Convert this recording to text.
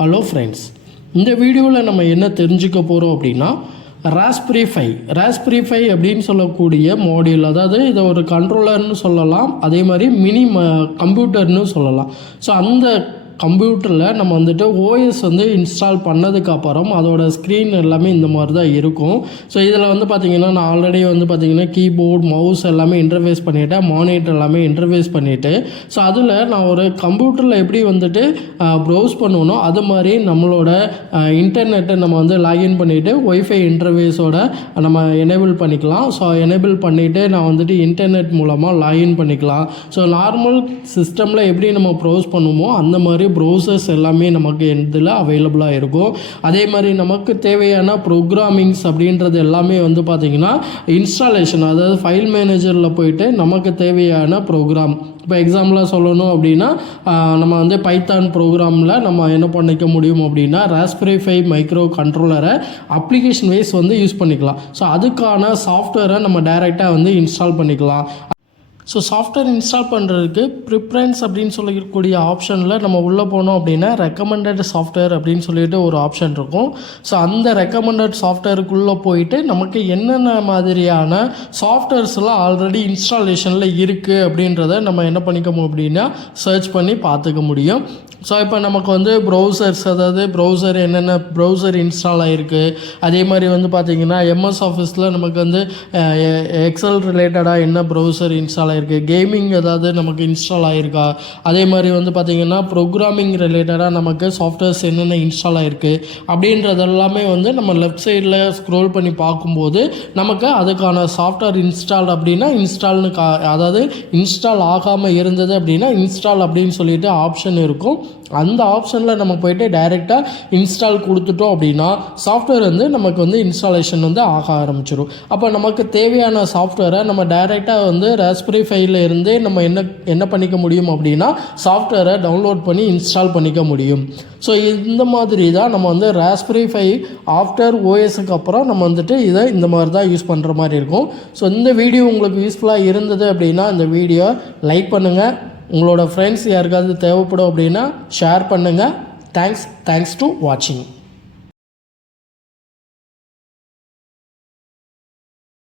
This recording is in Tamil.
ஹலோ ஃப்ரெண்ட்ஸ், இந்த வீடியோவில் நம்ம என்ன தெரிஞ்சுக்க போகிறோம் அப்படின்னா ராஸ்பெரி பை அப்படின்னு சொல்லக்கூடிய மாடியூல். அதாவது இதை ஒரு கண்ட்ரோலர்னு சொல்லலாம், அதே மாதிரி மினி கம்ப்யூட்டர்னு சொல்லலாம். ஸோ அந்த கம்ப்யூட்டரில் நம்ம வந்துட்டு ஓஎஸ் வந்து இன்ஸ்டால் பண்ணதுக்கப்புறம் அதோட ஸ்க்ரீன் எல்லாமே இந்த மாதிரி தான் இருக்கும். ஸோ இதில் வந்து பார்த்திங்கன்னா நான் ஆல்ரெடி வந்து பார்த்திங்கன்னா கீபோர்ட் மவுஸ் எல்லாமே இன்டர்ஃபேஸ் பண்ணிவிட்டேன், மானிட்டர் எல்லாமே இன்டர்ஃபேஸ் பண்ணிவிட்டு, ஸோ அதில் நான் ஒரு கம்ப்யூட்டரில் எப்படி வந்துட்டு ப்ரௌஸ் பண்ணணும் அது மாதிரி நம்மளோட இன்டர்நெட்டை நம்ம வந்து லாகின் பண்ணிவிட்டு ஒய்ஃபை இன்டர்ஃபேஸோட நம்ம எனேபிள் பண்ணிக்கலாம். ஸோ எனேபிள் பண்ணிவிட்டு நான் வந்துட்டு இன்டர்நெட் மூலமாக லாகின் பண்ணிக்கலாம். ஸோ நார்மல் சிஸ்டமில் எப்படி நம்ம ப்ரௌஸ் பண்ணுவோமோ அந்த மாதிரி ப்ரௌசர்ஸ் எல்லாமே நமக்கு இதில் அவைலபிளாக இருக்கும். அதே மாதிரி நமக்கு தேவையான ப்ரோக்ராமிங்ஸ் அப்படின்றது எல்லாமே வந்து பார்த்திங்கன்னா இன்ஸ்டாலேஷன், அதாவது ஃபைல் மேனேஜரில் போயிட்டு நமக்கு தேவையான ப்ரோக்ராம், இப்போ எக்ஸாம்பிளாக சொல்லணும் அப்படின்னா நம்ம வந்து பைத்தான் ப்ரோக்ராமில் நம்ம என்ன பண்ணிக்க முடியும் அப்படின்னா ராஸ்பெரி பை மைக்ரோ கண்ட்ரோலரை அப்ளிகேஷன் வைஸ் வந்து யூஸ் பண்ணிக்கலாம். ஸோ அதுக்கான சாஃப்ட்வேரை நம்ம டைரெக்டாக வந்து இன்ஸ்டால் பண்ணிக்கலாம். ஸோ சாஃப்ட்வேர் இன்ஸ்டால் பண்ணுறதுக்கு ப்ரிஃபரன்ஸ் அப்படின்னு சொல்லக்கூடிய ஆப்ஷனில் நம்ம உள்ளே போனோம் அப்படின்னா ரெக்கமெண்டட் சாஃப்ட்வேர் அப்படின்னு சொல்லிட்டு ஒரு ஆப்ஷன் இருக்கும். ஸோ அந்த ரெக்கமெண்டட் சாஃப்ட்வேருக்குள்ளே போயிட்டு நமக்கு என்னென்ன மாதிரியான சாஃப்ட்வேர்ஸ்லாம் ஆல்ரெடி இன்ஸ்டாலேஷனில் இருக்குது அப்படின்றத நம்ம என்ன பண்ணிக்கணும் அப்படின்னா சர்ச் பண்ணி பார்த்துக்க முடியும். ஸோ இப்போ நமக்கு வந்து ப்ரௌசர்ஸ், அதாவது ப்ரௌசர் என்னென்ன ப்ரௌசர் இன்ஸ்டால் ஆகிருக்கு, அதே மாதிரி வந்து பார்த்திங்கன்னா எம்எஸ் ஆஃபீஸில் நமக்கு வந்து எக்ஸல் ரிலேட்டடாக என்ன ப்ரௌசர் இன்ஸ்டால் ஆகிருக்கு, கேமிங் ஏதாவது நமக்கு இன்ஸ்டால் ஆகிருக்கா, அதே மாதிரி வந்து பார்த்திங்கன்னா ப்ரோக்ராமிங் ரிலேட்டடாக நமக்கு சாஃப்ட்வேர்ஸ் என்னென்ன இன்ஸ்டால் ஆகிருக்கு அப்படின்றதெல்லாமே வந்து நம்ம லெஃப்ட் சைடில் ஸ்க்ரோல் பண்ணி பார்க்கும்போது நமக்கு அதுக்கான சாஃப்ட்வேர் இன்ஸ்டால் அப்படின்னா இன்ஸ்டால்னு அதாவது இன்ஸ்டால் ஆகாமல் இருந்தது அப்படின்னா இன்ஸ்டால் அப்படின்னு சொல்லிட்டு ஆப்ஷன் இருக்கும். அந்த ஆப்ஷனில் நம்ம போய்ட்டு டைரெக்டாக இன்ஸ்டால் கொடுத்துட்டோம் அப்படின்னா சாஃப்ட்வேர் வந்து நமக்கு வந்து இன்ஸ்டாலேஷன் வந்து ஆக ஆரம்பிச்சிடும். அப்போ நமக்கு தேவையான சாஃப்ட்வேரை நம்ம டைரெக்டாக வந்து ராஸ்பெரி பையில் இருந்தே நம்ம என்ன பண்ணிக்க முடியும் அப்படின்னா சாஃப்ட்வேரை டவுன்லோட் பண்ணி இன்ஸ்டால் பண்ணிக்க முடியும். ஸோ இந்த மாதிரி தான் நம்ம வந்து ராஸ்பெரி பை ஆஃப்டர் ஓஎஸ்க்கு அப்புறம் நம்ம வந்துட்டு இதை இந்த மாதிரி தான் யூஸ் பண்ணுற மாதிரி இருக்கும். ஸோ இந்த வீடியோ உங்களுக்கு யூஸ்ஃபுல்லாக இருந்தது அப்படின்னா இந்த வீடியோ லைக் பண்ணுங்கள், உங்களோட ஃப்ரெண்ட்ஸ் யாருக்காவது தேவைப்படும் அப்படின்னா ஷேர் பண்ணுங்கள். தேங்க்ஸ் டு வாட்சிங்.